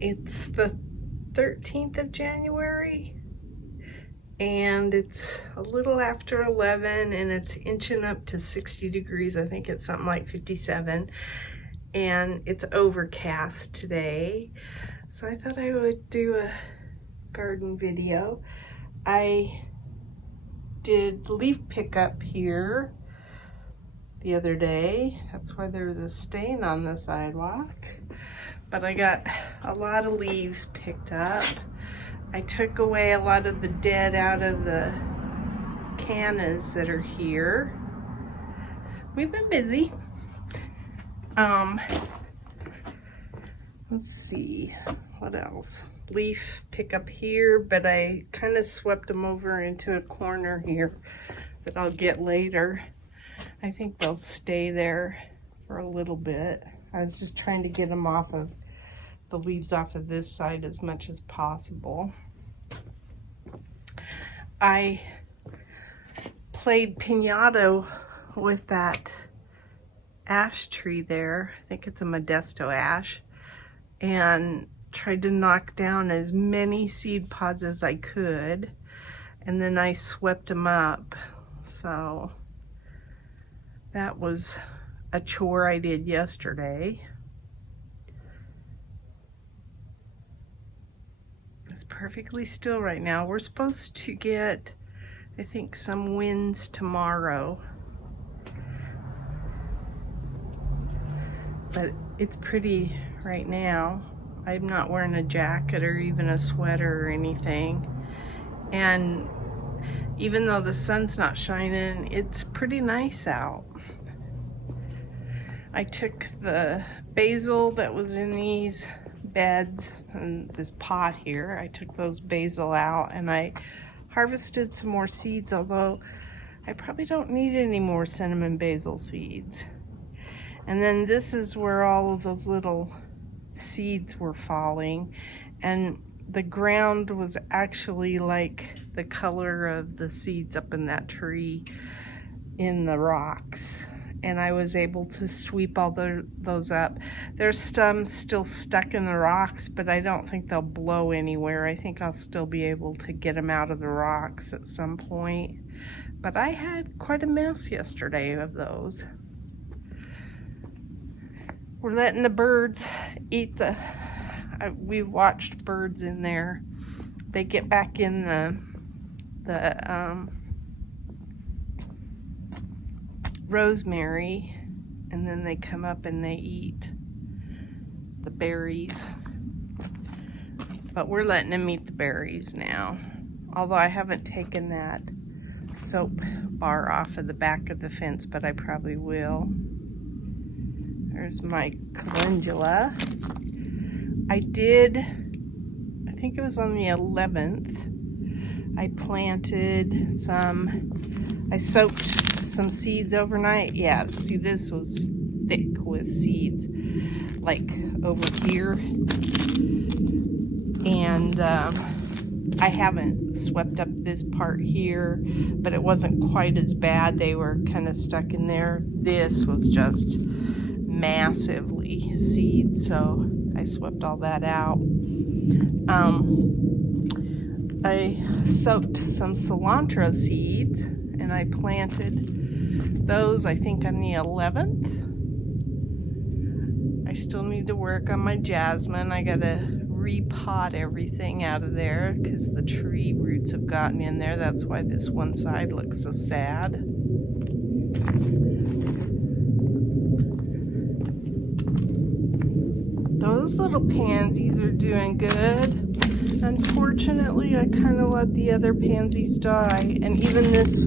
It's the 13th of January and it's a little after 11 and it's inching up to 60 degrees. I think it's something like 57, and it's overcast today. So I thought I would do a garden video. I did leaf pickup here the other day. That's why there was a stain on the sidewalk. But I got a lot of leaves picked up. I took away a lot of the dead out of the cannas that are here. We've been busy. Let's see, what else? Leaf pickup here, but I kind of swept them over into a corner here that I'll get later. I think they'll stay there for a little bit. I was just trying to get them off of the leaves off of this side as much as possible. I played piñata with that ash tree there. I think it's a Modesto ash, and tried to knock down as many seed pods as I could, and then I swept them up. So that was a chore I did yesterday. It's perfectly still right now. We're supposed to get, I think, some winds tomorrow. But it's pretty right now. I'm not wearing a jacket or even a sweater or anything. And even though the sun's not shining, it's pretty nice out. I took the basil that was in these beds and this pot here. I took those basil out and I harvested some more seeds, although I probably don't need any more cinnamon basil seeds. And then this is where all of those little seeds were falling, and the ground was actually like the color of the seeds up in that tree in the rocks, and I was able to sweep all those up. There's some still stuck in the rocks, but I don't think they'll blow anywhere. I think I'll still be able to get them out of the rocks at some point, but I had quite a mess yesterday of those. We're letting the birds eat we watched birds in there. They get back in the rosemary, and then they come up and they eat the berries. But we're letting them eat the berries now. Although I haven't taken that soap bar off of the back of the fence, but I probably will. There's my calendula. I think it was on the 11th, I planted I soaked some seeds overnight. Yeah, see, this was thick with seeds, like over here. And I haven't swept up this part here, but it wasn't quite as bad. They were kind of stuck in there. This was just massively seed, so I swept all that out. I soaked some cilantro seeds and I planted those, I think, on the 11th. I still need to work on my jasmine. I gotta repot everything out of there because the tree roots have gotten in there. That's why this one side looks so sad. Those little pansies are doing good. Unfortunately, I kind of let the other pansies die, and even this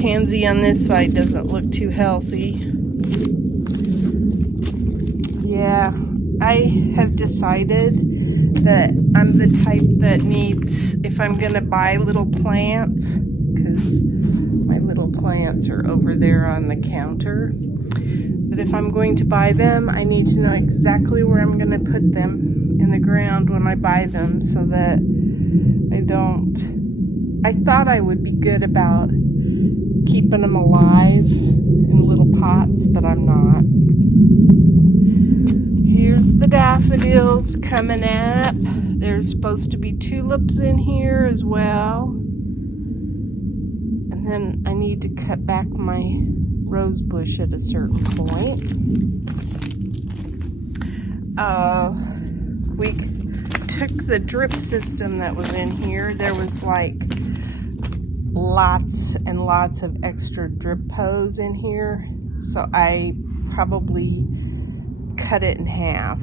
pansy on this side doesn't look too healthy. Yeah, I have decided that I'm the type that needs, if I'm going to buy little plants, because my little plants are over there on the counter, but if I'm going to buy them, I need to know exactly where I'm going to put them in the ground when I buy them, so that I thought I would be good about keeping them alive in little pots, but I'm not. Here's the daffodils coming up. There's supposed to be tulips in here as well. And then I need to cut back my rose bush at a certain point. We took the drip system that was in here. There was like lots and lots of extra drip hose in here. So I probably cut it in half.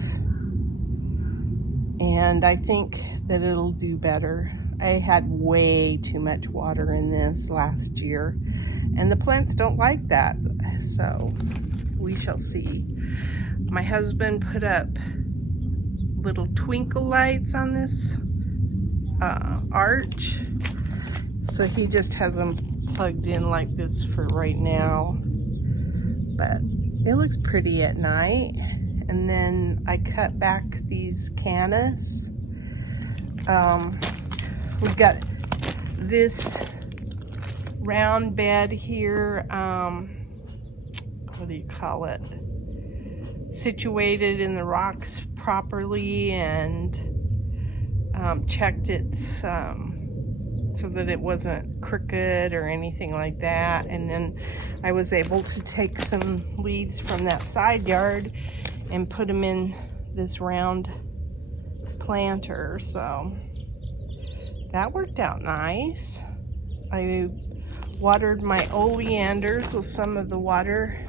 And I think that it'll do better. I had way too much water in this last year, and the plants don't like that, so we shall see. My husband put up little twinkle lights on this arch, so he just has them plugged in like this for right now, but it looks pretty at night. And then I cut back these cannas. We've got this round bed here, what do you call it? Situated in the rocks properly, and checked it so that it wasn't crooked or anything like that. And then I was able to take some leaves from that side yard and put them in this round planter, so that worked out nice. I watered my oleanders with some of the water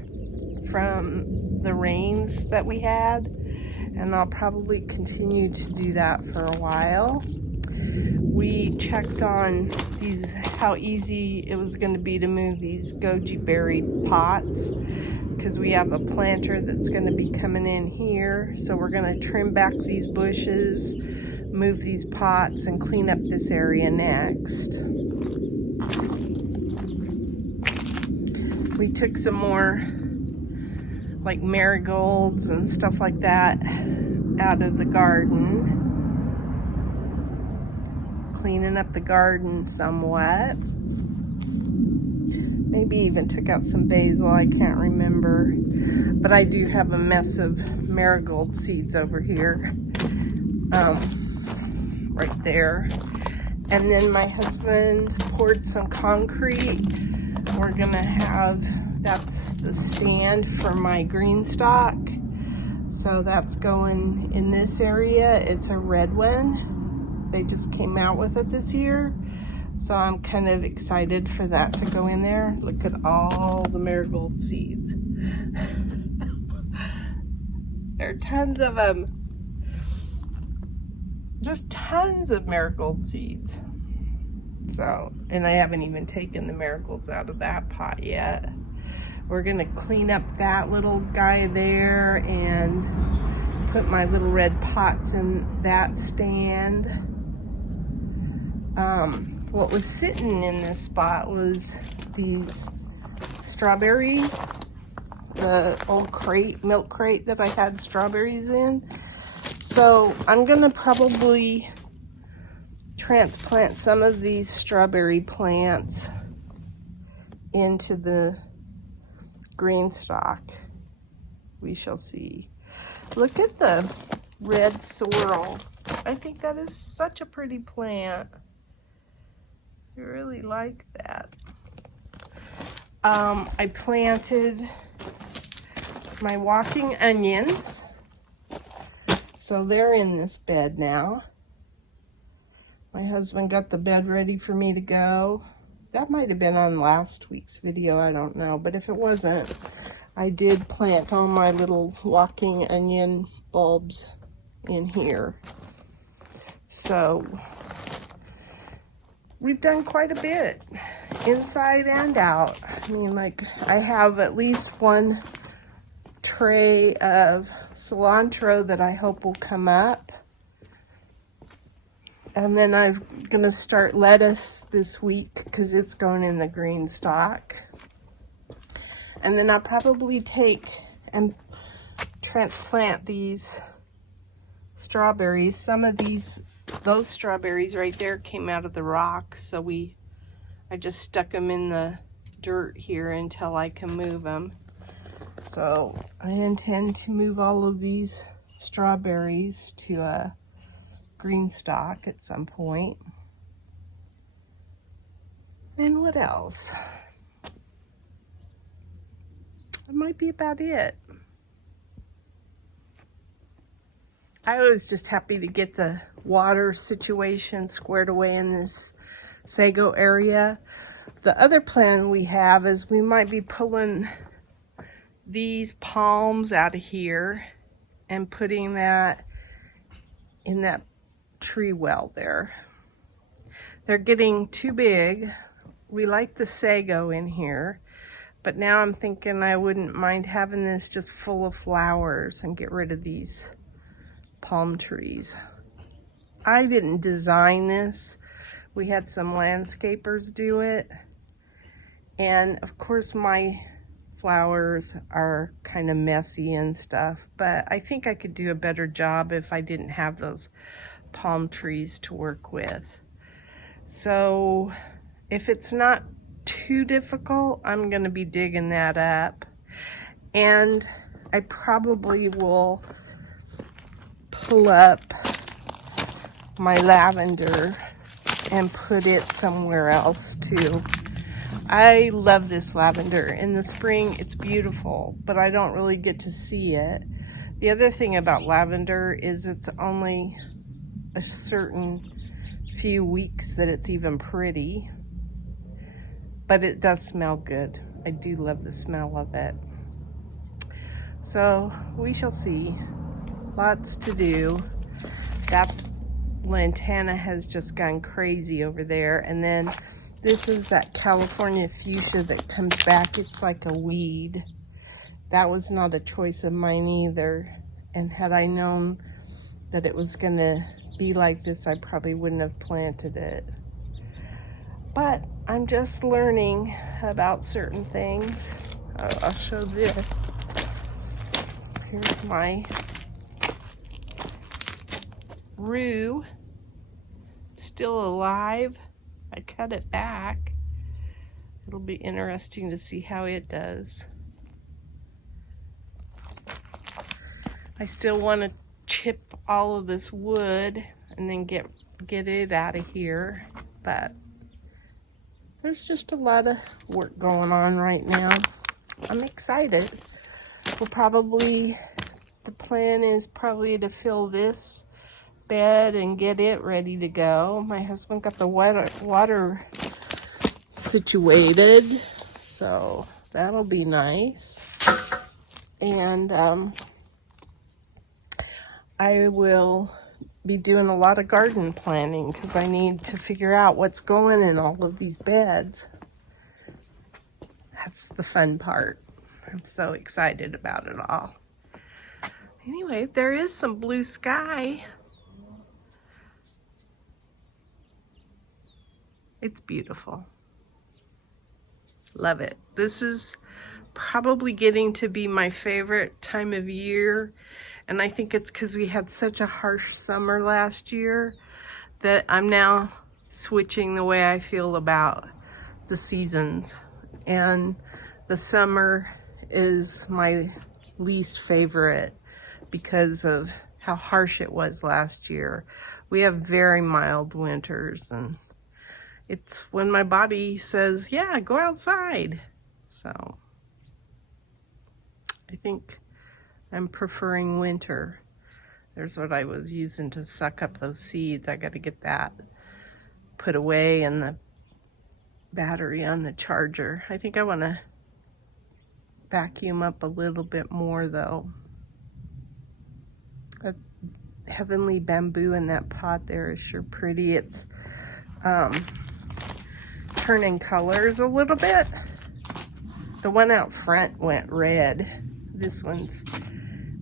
from the rains that we had, and I'll probably continue to do that for a while. We checked on these, how easy it was going to be to move these goji berry pots, because we have a planter that's going to be coming in here. So we're going to trim back these bushes, move these pots, and clean up this area next. We took some more like marigolds and stuff like that out of the garden, cleaning up the garden somewhat. Maybe even took out some basil, I can't remember. But I do have a mess of marigold seeds over here, right there. And then my husband poured some concrete. We're gonna have, that's the stand for my green stock. So that's going in this area. It's a red one. They just came out with it this year. So I'm kind of excited for that to go in there. Look at all the marigold seeds. There are tons of them. Just tons of marigold seeds. So, and I haven't even taken the marigolds out of that pot yet. We're gonna clean up that little guy there and put my little red pots in that stand. What was sitting in this spot was these strawberry, the old crate, milk crate that I had strawberries in. So I'm gonna probably transplant some of these strawberry plants into the green stock. We shall see. Look at the red sorrel. I think that is such a pretty plant. I really like that. I planted my walking onions. So they're in this bed now. My husband got the bed ready for me to go. That might have been on last week's video, I don't know. But if it wasn't, I did plant all my little walking onion bulbs in here. So we've done quite a bit, inside and out. I mean, like, I have at least one tray of cilantro that I hope will come up. And then I'm gonna start lettuce this week because it's going in the green stock. And then I'll probably take and transplant these strawberries. Some of those strawberries right there came out of the rock, so I just stuck them in the dirt here until I can move them. So I intend to move all of these strawberries to a green stalk at some point. And what else? That might be about it. I was just happy to get the water situation squared away in this sago area. The other plan we have is we might be pulling these palms out of here and putting that in that tree well there. They're getting too big. We like the sago in here, but now I'm thinking I wouldn't mind having this just full of flowers and get rid of these palm trees. I didn't design this. We had some landscapers do it. And of course my flowers are kind of messy and stuff, but I think I could do a better job if I didn't have those palm trees to work with. So if it's not too difficult, I'm going to be digging that up. And I probably will pull up my lavender and put it somewhere else too. I love this lavender. In the spring, it's beautiful, but I don't really get to see it. The other thing about lavender is it's only a certain few weeks that it's even pretty, but it does smell good. I do love the smell of it. So we shall see. Lots to do. That's Lantana has just gone crazy over there. And then this is that California fuchsia that comes back. It's like a weed. That was not a choice of mine either. And had I known that it was gonna be like this, I probably wouldn't have planted it. But I'm just learning about certain things. I'll show this. Here's my rue. Still alive. I cut it back. It'll be interesting to see how it does. I still want to chip all of this wood and then get it out of here, but there's just a lot of work going on right now. I'm excited. The plan is probably to fill this bed and get it ready to go. My husband got the water situated, so that'll be nice. And I will be doing a lot of garden planning because I need to figure out what's going in all of these beds. That's the fun part. I'm so excited about it all. Anyway, there is some blue sky. It's beautiful. Love it. This is probably getting to be my favorite time of year. And I think it's because we had such a harsh summer last year that I'm now switching the way I feel about the seasons. And the summer is my least favorite because of how harsh it was last year. We have very mild winters, and it's when my body says, yeah, go outside. So I think I'm preferring winter. There's what I was using to suck up those seeds. I got to get that put away and the battery on the charger. I think I want to vacuum up a little bit more though. That heavenly bamboo in that pot there is sure pretty. It's turning colors a little bit. The one out front went red. This one's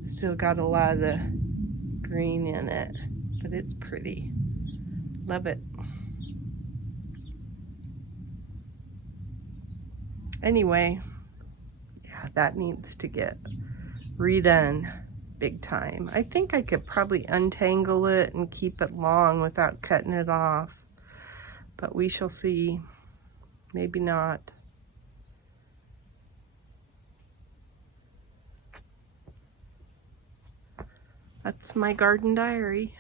still got a lot of the green in it, but it's pretty. Love it. Anyway, yeah, that needs to get redone big time. I think I could probably untangle it and keep it long without cutting it off, but we shall see. Maybe not. That's my garden diary.